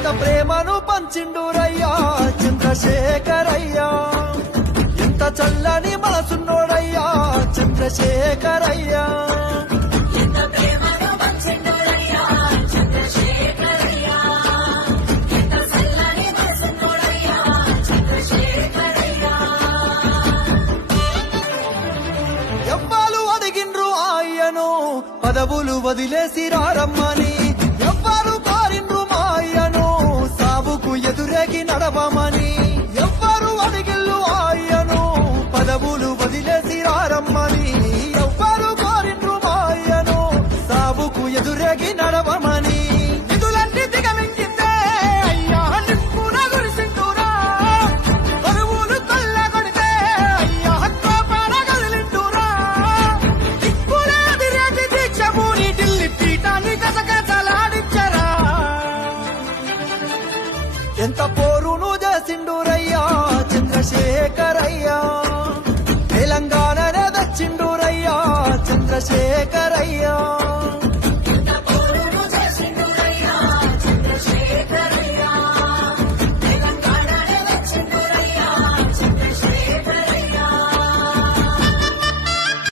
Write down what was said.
ఎంత ప్రేమను పంచిండురయ్యా చంద్రశేఖరయ్యా, ఎంత చల్లని మనసున్నోడయ్యా చంద్రశేఖరయ్యా. ఎవ్వాలు అడిగిండ్రు ఆయను పదవులు వదిలేసి రారమ్మని, ఎవ్వారు కోరిండ్రు మాయను సావుకు ఎదురేగి నడవమని. ఎవ్వరు అడిగిల్లు ఆయను పదవులు వదిలేసి రారమ్మని, ఎవ్వరు కోరిండ్రు మాయను సావుకు ఎదురేగి నడవమని. నిధులన్నీ దిగమింగిందే అయ్యా నిప్పున గురిసిండురా, బరువులు కొల్లగొడితే అయ్యా కోపాన కదిలిండురా. దిక్కులే అదిరేగి దీక్షభూని ఢిల్లీ పీఠాన్ని గసగసలాడించరా. ఎంత పోరును చేసిండురయ్యా చంద్రశేఖరయ్యా, తెలంగాణనే తెచ్చిండురయ్యా చంద్రశేఖరయ్యా.